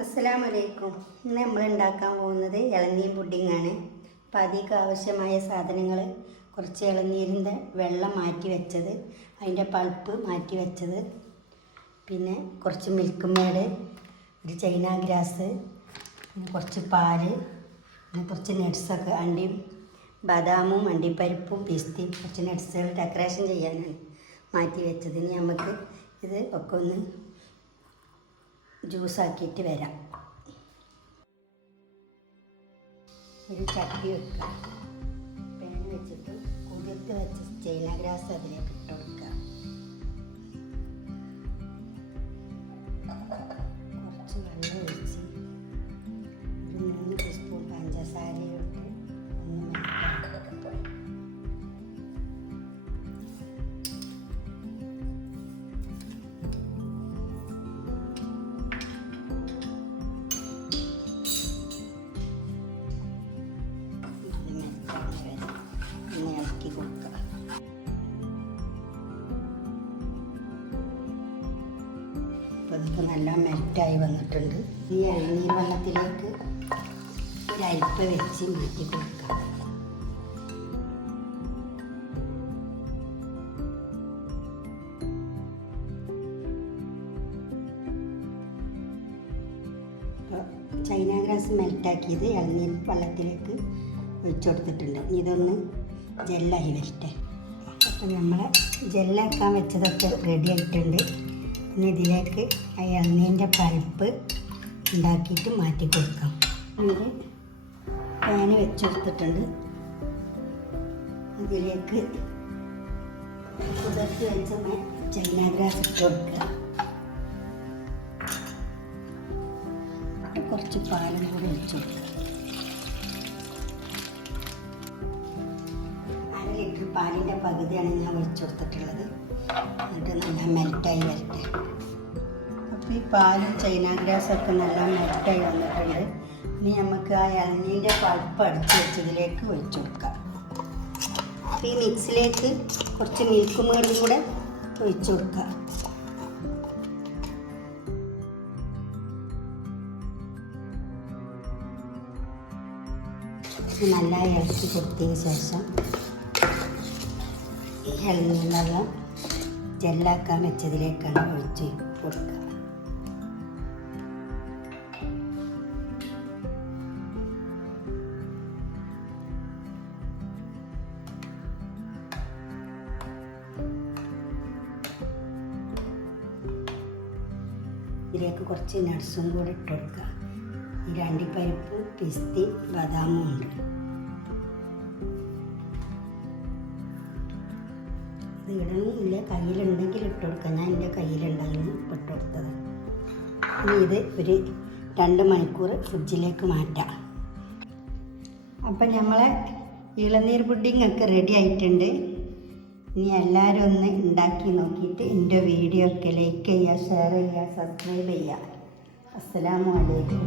അസ്സലാമലൈക്കും. ഇന്ന് നമ്മൾ ഉണ്ടാക്കാൻ പോകുന്നത് ഇളനീർ പുഡിങ്ങാണ് അപ്പോൾ അതിലേക്ക് ആവശ്യമായ സാധനങ്ങൾ കുറച്ച് ഇളനീരിന്റെ വെള്ളം മാറ്റി വെച്ചത് അതിന്റെ പൾപ്പ് മാറ്റി വെച്ചത് പിന്നെ കുറച്ച് മിൽക്ക് മേഡ് ഒരു ചൈന ഗ്രാസ് പിന്നെ കുറച്ച് പാൽ പിന്നെ കുറച്ച് നട്ട്സൊക്കെ അണ്ടിയും ബദാമും അണ്ടിപ്പരിപ്പും പിസ്തയും കുറച്ച് നട്ട്സുകൾ ഡെക്കറേഷൻ ചെയ്യാനാണ് മാറ്റി വെച്ചത്. ഇനി നമുക്ക് ഇത് ഒക്കെ ഒന്ന് ജ്യൂസാക്കിയിട്ട് വരാം. ഒരു ചട്ടി വെക്കുക. കൊടുക്കുക. നല്ല മെൽറ്റായി വന്നിട്ടുണ്ട്. ഈ ഇളനീർ വെള്ളത്തിലേക്ക് ഒരൽപ്പ വെച്ച് മാറ്റി കൊടുക്കാം. ചൈന ഗ്രാസ് മെൽറ്റാക്കിയത് ഇളനീർ വെള്ളത്തിലേക്ക് ഒഴിച്ചു കൊടുത്തിട്ടുണ്ട്. ഇതൊന്ന് ജെല്ലായി വരട്ടെ. അപ്പം നമ്മൾ ജെല്ലാക്കാൻ വെച്ചതൊക്കെ റെഡി ആയിട്ടുണ്ട്. ഇനി ഇതിലേക്ക് ആ എണ്ണീന്റെ പൾപ്പ് ഉണ്ടാക്കിയിട്ട് മാറ്റി കൊടുക്കാം. ഇത് പാൻ വെച്ച് കൊടുത്തിട്ടുണ്ട് അതിലേക്ക് കുതിർത്ത് വെച്ച ജെല്ലാഗ്രാസ് ഗ്രാസ് ഇട്ട് കൊടുക്കുക. കുറച്ച് പാലും കൂടി ഒഴിച്ച് കൊടുക്കുക. ലിറ്റർ പാലിന്റെ പകുതിയാണ് ഞാൻ ഒഴിച്ചു കൊടുത്തിട്ടുള്ളത്. എന്നിട്ട് നല്ല മെൽറ്റായി വരട്ടെ. അപ്പോൾ ഈ പാലും ചൈന ഗ്രാസൊക്കെ നല്ല മെൽറ്റായി വന്നിട്ടുണ്ട്. ഇനി നമുക്ക് ആ ഇളനീന്റെ പൾപ്പ് അടിച്ച് വെച്ചതിലേക്ക് ഒഴിച്ചു കൊടുക്കാം. അപ്പോൾ ഈ മിക്സിലേക്ക് കുറച്ച് മിൽക്ക് മേടും കൂടെ ഒഴിച്ചു കൊടുക്കുക ഇത് നല്ല ഇളക്കി കൊടുത്തതിന് ശേഷം വെള്ളം ജെല്ലാക്കാൻ വെച്ചതിലേക്കാണ് ഒഴിച്ച് കൊടുക്കുക. ഇതിലേക്ക് കുറച്ച് നട്ട്സും കൂടി ഇട്ടുകൊടുക്കുക ഈ രണ്ടിപ്പരിപ്പ് പിസ്തി ബദാമും ഉണ്ട്. ഇത് ഇടണമെന്നില്ല കയ്യിലുണ്ടെങ്കിൽ ഇട്ട് കൊടുക്കാം ഞാൻ എന്റെ കയ്യിലുണ്ടായിരുന്നു ഇട്ട് കൊടുത്തത് ഇനി ഇത് ഒരു രണ്ട് മണിക്കൂർ ഫ്രിഡ്ജിലേക്ക് മാറ്റാം. അപ്പം നമ്മളെ ഇളനീർ പുഡിംഗ് ഒക്കെ റെഡി ആയിട്ടുണ്ട്. ഇനി എല്ലാവരും ഒന്ന് ഉണ്ടാക്കി നോക്കിയിട്ട് എന്റെ വീഡിയോ ഒക്കെ ലൈക്ക് ചെയ്യുക ഷെയർ ചെയ്യുക സബ്സ്ക്രൈബ് ചെയ്യുക. അസ്സലാമു അലൈക്കും.